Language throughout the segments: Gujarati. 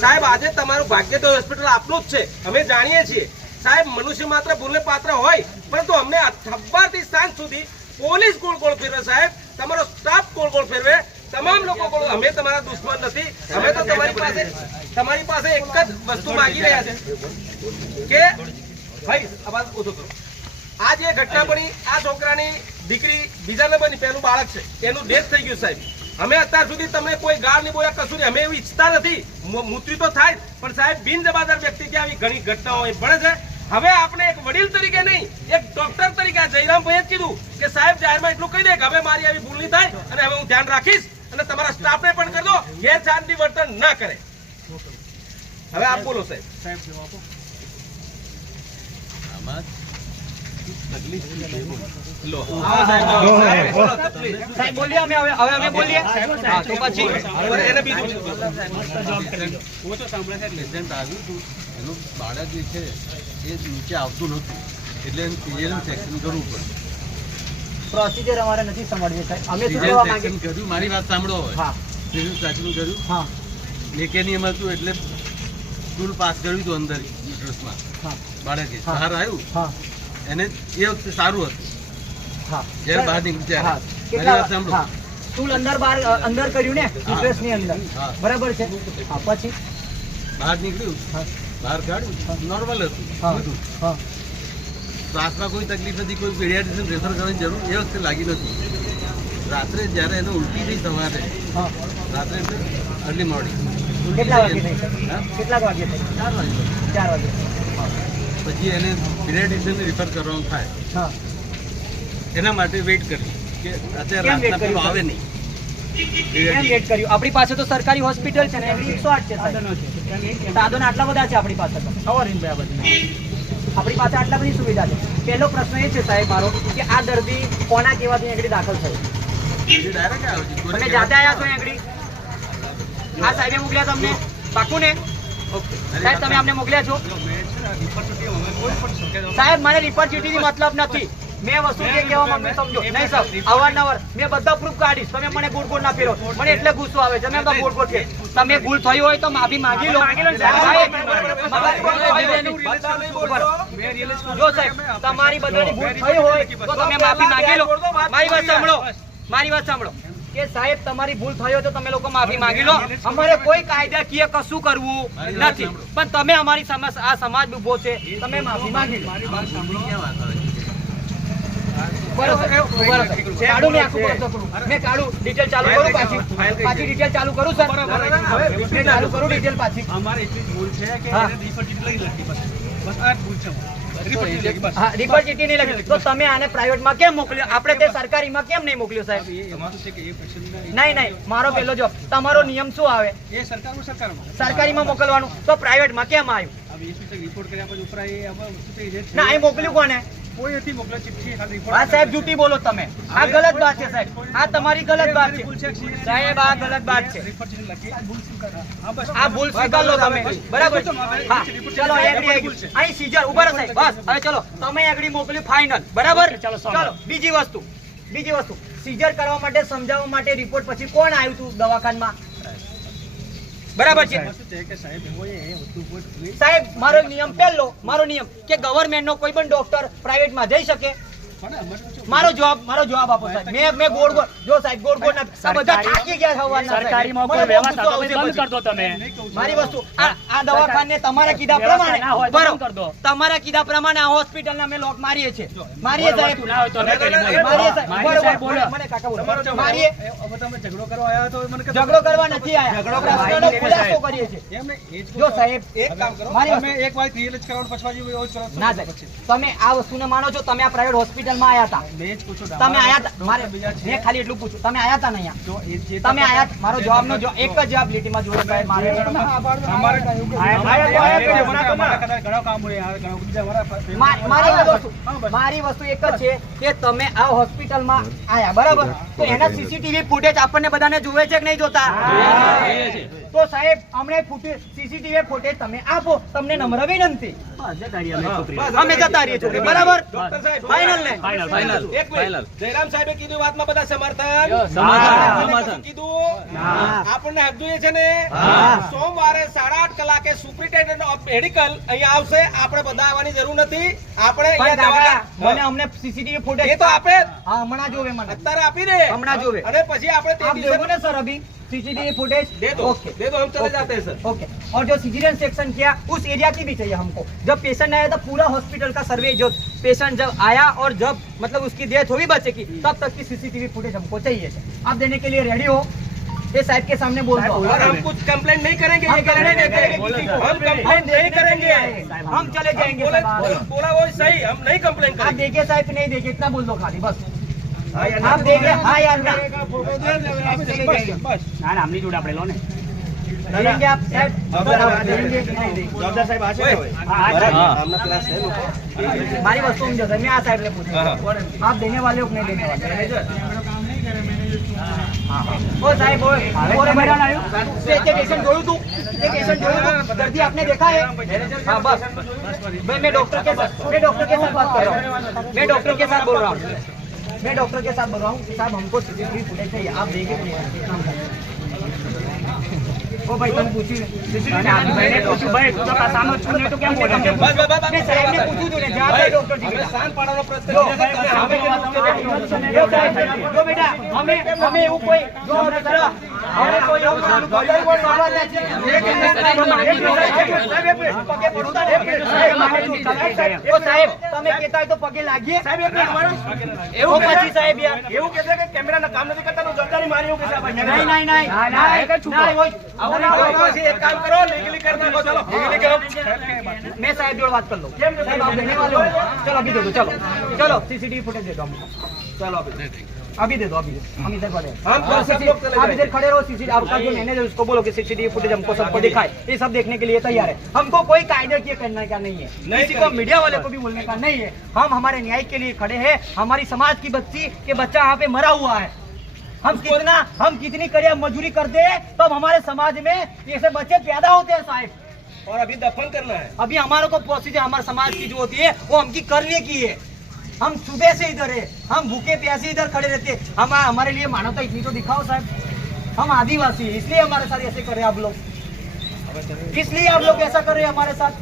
સાહેબ આજે તમારું ભાગ્યોદય હોસ્પિટલ આપનું જ છે, અમે જાણીએ છીએ સાહેબ. મનુષ્ય માત્ર ભૂલને પાત્ર હોય, પરંતુ અમને સવારથી સાંજ સુધી પોલીસ ગોળ ગોળ ફેરવે સાહેબ, તમારો સ્ટાફ ગોળ ગોળ ફેરવે, તમામ લોકો ગોળ. અમે તમારા દુશ્મન નથી, અમે તો તમારી પાસે એક જ વસ્તુ માંગી રહ્યા છે કે ભાઈ અવાજ ઓછો કરો. આ જે ઘટના બની, આ છોકરાની દીકરી બીજા નંબરની પહેલું બાળક છે, એનું ડેથ થઈ ગયું સાહેબ. અમે અત્યાર સુધી તમે કોઈ ગાળ નહીં બોલ્યા, કશું નહીં. અમે એવું ઈચ્છતા નથી, મૃત્યુ તો થાય, પણ સાહેબ બિન જવાબદાર વ્યક્તિ કે આવી ઘણી ઘટનાઓ બને છે. હવે આપણે એક વડીલ તરીકે નહીં, એક ડોક્ટર તરીકે જયરામભાઈએ જ કીધું કે સાહેબ જાહેરમાં એટલું કહી દે કે હવે મારી આવી ભૂલ નહીં થાય અને હવે હું ધ્યાન રાખીશ અને તમારા સ્ટાફને પણ કરી દો ગેરસાનથી વર્તન ના કરે. હવે આપ બોલો સાહેબ. સાહેબ બોલીએ, અમે બોલીએ તો પછી એને બીજું લેજન્ટ આવ્યું હતું, એનું બાળક જે છે એ નીચે આવતું નહોતું, એટલે સિઝેરિયન સેક્શન કરવું પડે. પ્રોસિજર અમારે નથી સમજવી સાહેબ. અમે શું કહેવા માંગીએ કર્યું, મારી વાત સાંભળો. હા, સિઝેરિયન સેક્શન કર્યું. હા, મેકેનિયમ હતું એટલે સ્કૂલ પાસ કર્યું હતું અંદર યુટ્રસમાં. હા, બાળકે બહાર આવ્યું, હા, એને એ વખતે સારું હતું. હા, જ્યારે બહાર નીકળ્યું હા, ત્યારે મારી વાત સાંભળો. હા, સ્કૂલ અંદર કર્યું ને યુટ્રસની અંદર, હા. બરાબર છે. હા, પછી બહાર નીકળ્યું, હા, બહાર કાઢ્યું, નોર્મલ હતું હા, બધું. હા, શ્વાસમાં કોઈ તકલીફ નથી, કોઈ પીડિયાટ્રિશિયન રેફર કરવાની જરૂર એ વખતે લાગી નથી. રાત્રે જ્યારે એને ઉલટી થઈ સવારે, હા. રાત્રે અર્લી મોર્નિંગ કેટલા વાગે થઈ સાહેબ? હા? કેટલા વાગે થઈ? 4 વાગે 4 વાગે. પછી એને પીડિયાટ્રિશિયનને રિફર કરવાનું થાય. હા, એના માટે વેઇટ કરી કે અત્યારે કેમ wait રાતના પેલું કર્યું? આવે નહીં. કેમ વેટ કર્યું? આપણી પાસે તો સરકારી હોસ્પિટલ છે ને, 108 છે સાધનો છે. સાધનો આટલા બધા છે આપણી પાસે તો. આપણી પાસે આટલા બધી સુવિધા છે. પહેલો પ્રશ્ન એ છે સાહેબ મારો કે આ દર્દી કોના કહેવાથી આગળ દાખલ થયો? એ ડાયરેક્ટ આવે છે. કોઈને તમે જાતે આવ્યા છો આગળ? આ સાહેબે મોકલ્યા તમને? પાકું ને? ઓકે સાહેબ, તમે અમને મોકલ્યા છો? સાહેબ, મને રિપોર્ટ ચીઠીથી મતલબ નથી. મેં વસ્તુ જે કહેવા માંગુ સમજો. નહીં સાહેબ, અવારનવાર મેં બધા પ્રૂફ કાઢીશ. તમે મને ગોળ ગોળ ના ફેરો, મને એટલે ગુસ્સો આવે છે. તમે ગોળ ગોળ ફેર. તમે ભૂલ થઈ હોય તો માફી માંગી લો. જો સાહેબ, તમારી બધાની ભૂલ થઈ હોય તો તમે માફી માંગી લો. મારી વાત સાંભળો કે સાહેબ, તમારી ભૂલ થઈ હોય તો તમે લોકો માફી માંગી લો. અમારે કોઈ કાયદાકીય કશું કરવું નથી, પણ તમે અમારી આ સમાજ ઉભો છે, તમે માફી માંગી લો. ડિટેલ ચાલુ કરું પાછી ડિટેલ ચાલુ કરું સર. ચાલુ કરું ડિટેલ પાછી. અમારે એટલી જ ભૂલ છે કે હા. એને રિફર ચીઠી લઈ લખી બસ આ જ ભૂલ છે. રિફર ચીઠી લખી બસ. હા, રિપોર્ટ ચીઠી નહીં લખી તો તમે આને પ્રાઇવેટમાં કેમ મોકલ્યો? આપણે તે સરકારીમાં કેમ નહીં મોકલ્યો સાહેબ? તમારું છે કે એ પેશન્ટને નહીં, મારો પહેલો જવાબ. તમારો નિયમ શું આવે? એ સરકારમાં સરકારીમાં મોકલવાનું, તો પ્રાઇવેટમાં કેમ આવ્યું? હવે એ શું છે રિપોર્ટ કર્યા પછી ઉપરા એ હવે વસ્તુ છે એ જે છે ના, એ મોકલ્યું કોને? કોઈ નથી મોકલ્યો ચિઠ્ઠી ખાલી રિપોર્ટ. હા સાહેબ, જૂઠી બોલો તમે. આ ગલત વાત છે સાહેબ, આ તમારી ગલત વાત છે સાહેબ, આ ગલત વાત છે. રિપોર્ટ ચીઠી લખી આ ભૂલ સ્વીકાર. હા બસ આ ભૂલ સ્વીકાર લો તમે, બરાબર છે? હા, ચલો અહીં સીઝર ઉભા રહો સાહેબ. બસ હવે ચલો, તમે આગળ મોકલ્યું ફાઇનલ, બરાબર? ચલો બીજી વસ્તુ સીઝર કરવા માટે, સમજાવવા માટે રિપોર્ટ પછી કોણ આવ્યું હતું દવાખાનામાં? બરાબર છે વસ્તુ છે કે સાહેબ હોય એ વસ્તુ કોઈ સાહેબ? મારો નિયમ કે ગવર્નમેન્ટ નો કોઈ પણ ડોક્ટર પ્રાઇવેટ માં જઈ શકે? પણ અમારે તો મારો જવાબ આપો સાહેબ. મેં ગોળ જો સાહેબ ગોળ ના આ બધા થાકી ગયા થવાના. સરકારીમાં કોઈ વ્યવસ્થા તો બંધ કર દો તમે. મારી વસ્તુ આ દવાખાને તમારા કીધા પ્રમાણે બરોબર, તમારા કીધા પ્રમાણે આ હોસ્પિટલ ના અમે લોક મારીએ છે. મારીએ સાહેબ, મને કાકા બોલો. મારીએ હવે તમે ઝઘડો કરવા આવ્યા તો મને કહો. ઝઘડો કરવા નથી આયા, પ્રશ્નનો ખુલાસો કરીએ છે. એમ નહીં, એ જ જો સાહેબ, એક કામ કરો, મારી તમે એક વાર ક્લિયર જ કરવાનું પછી પાછું એવું જ કરો છો. ના સાહેબ, તમે આ વસ્તુને માનો છો? તમે આ પ્રાઇવેટ હોસ્પિટલમાં આયા હતા? મેં જ પૂછ્યું તમે આયા હતા? મારે બીજા છે મેં ખાલી એટલું પૂછ્યું, તમે આયા હતા ને અહીંયા? જો એ જે તમે આયા હતા? મારો જવાબનો એક જ જવાબ લીટીમાં જોડો સાહેબ. મારે ઘણો કામ હોય યાર, ઘણો બીજા મારી વસ્તુ એક જ છે કે તમે આ હોસ્પિટલમાં આયા, બરાબર? તો એના સીસીટીવી ફૂટેજ આપણને બધાને જોવે છે કે નહીં જોતા? તો સાહેબ, અમને સીસીટીવી ફૂટેજ તમે આપો, તમને નમ્ર વિનંતી. અમે જતા રહીએ છીએ, બરાબર? ડોક્ટર સાહેબ, ફાઇનલ ને? એક મિનિટ. જયરામ સાહેબે કીધું વાતમાં બધા સમર્થન કીધું આપણને હક જોઈએ છે ને? સોમવારે 8:30 કલાકે સુપ્રિન્ટેન્ડન્ટ ઓફ મેડિકલ અહીંયા આવશે. આપણે બધા આવવાની જરૂર નથી. આપણે પણ અહીંયા કાકા, દવા- મને અમને સીસીટીવી ફૂટેજ એ તો આપે હા હમણાં જોવે મને અત્યારે આપી દે હમણાં જોવે. અને પછી આપણે તે आप દિવસે देखो ना सर अभी सीसीटीवी फुटेज दे दो ओके दे दो हम चले जाते हैं सर. ओके और जो सिविलियन सेक्शन किया उस एरिया की भी चाहिए हमको. जब पेशेंट आया था पूरा हॉस्पिटल का सर्वे जो पेशेंट जब आया और जब मतलब उसकी डेथ हुई बच्चे की तब तक की सीसीटीवी फुटेज हमको चाहिए है. आप देने के लिए रेडी हो? ये साहब के सामने बोल दो. और हम कुछ कंप्लेंट नहीं करेंगे. हम ये करने नहीं देते. करेंगे किसी को. हम कंप्लेंट नहीं करेंगे. हम चले जाएंगे बोले साहब. बोला वो सही. हम नहीं कंप्लेंट आप करेंगे. देखिए साहब नहीं देखिए इतना बोल दो खाली बस. आप देखिए हाँ यार ना ના ના આમની જોડે આપણે લો ને देंगे आप साहब देंगे कि नहीं देंगे? જવાબદાર સાહેબ આ છે ને હવે? આમના ક્લાસ છે લોકો. हमारी वस्तु में जैसे मैं आ साइड में पूछ आप देने वाले हो कि नहीं देने वाले? ओ साहब और मेरा लायो ये पेशेंट जोड़ू तू ये पेशेंट जोड़ू तू दर्दी आपने देखा है? हाँ बस मैं डॉक्टर के साथ बात कर रहा हूँ. मैं डॉक्टर के साथ बोल रहा हूँ. मैं डॉक्टर के साथ बोल रहा हूँ कि साहब हमको सीसीटीवी फुटेज चाहिए. आप देखिए ओ भाई तुम पूछिए ભાઈને પૂછ્યું ભાઈ તું તો સામે છું નહીં તો કેમ બોલે બસ બસ બસ मैं साहब ने पूछू तूने जवाब दे डॉक्टर जी અમે શાંત પાડવાનો પ્રયત્ન જો કરીએ છીએ. સામે જો બેટા અમે એવું કોઈ જો નકરા અમે કોઈ એવું સવાલ નથી. પગે પડું તો ઓ સાહેબ તમે કહેતા હોય તો પગે લાગીએ સાહેબ એવું પછી સાહેબ યાર એવું કહેશે કે કેમેરાના કામ નથી કરતા તો જવાબદારી મારી એવું કહેશે ભાઈ. નહીં પછી એક કામ કરો લીગલી કરી નાખો. ચલો લીગલી કરો. मैं साहब जोड़ बात कर लो. साहब आप देने वाले हो? चलो अभी दे दो. चलो सीसीटीवी फुटेज दे दो हमको. चलो अभी अभी दे दो अभी दे दो. हम इधर खड़े हैं. हम तो सब लोग चले आप जाएंगे. इधर खड़े रहो. सीसीटीवी आपका जो मैनेजर उसको बोलो कि सीसीटीवी फुटेज हमको सबको दिखाए. ये सब देखने के लिए तैयार है. हमको कोई कायदे की करने का नहीं है. नहीं किसी को करेंगे. मीडिया वाले को भी बोलने का नहीं है. हम हमारे न्याय के लिए खड़े हैं. हमारी समाज की बच्ची के बच्चा यहाँ पे मरा हुआ है. हम कितनी कड़िया मजदूरी करते हैं तब हमारे समाज में ऐसे बच्चे पैदा होते हैं साहब. और अभी दफन करना है. अभी हमारे को प्रोसीजर हमारे समाज की जो होती है वो हमकी करने की है. हम सुबह से इधर है. हम भूखे प्यासे इधर खड़े रहते हैं. हमारे लिए मानवता इतनी तो दिखाओ साहब. हम आदिवासी है इसलिए हमारे साथ ऐसे कर रहे हैं आप लोग. इसलिए आप लोग ऐसा कर रहे हैं हमारे साथ.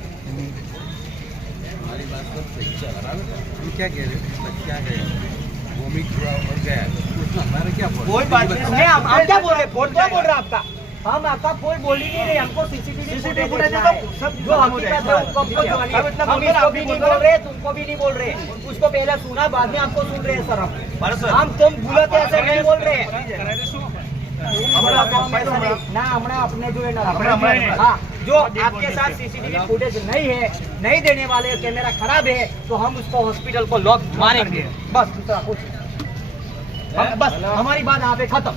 हमारी बात पर सही है बराबर. हम क्या कह रहे हैं बच्चा गया वोमिट हुआ और गया उसमें हमारा क्या बोल कोई बात नहीं. नहीं हम क्या बोल रहे हैं? फोन क्या बोल रहा है आपका? हम आपका कोई बोल ही नहीं रहे. हमको सीसीटीवी फुटेज देखना है. जो हकीकत है उसको हमको जानिए. हम इसको भी नहीं बोल रहे तुमको भी नहीं बोल रहे. उसको पहले सुना बाद में आपको सुन रहे हैं सर. हम तुम बुलाते ऐसे नहीं बोल रहे हैं. ना हमने अपने जो है ना हाँ जो आपके साथ सीसीटीवी फुटेज नहीं है नहीं देने वाले कैमरा खराब है तो हम उसको हॉस्पिटल को लॉक मारेंगे. बस दूसरा कुछ बस हमारी बात यहाँ पे खत्म.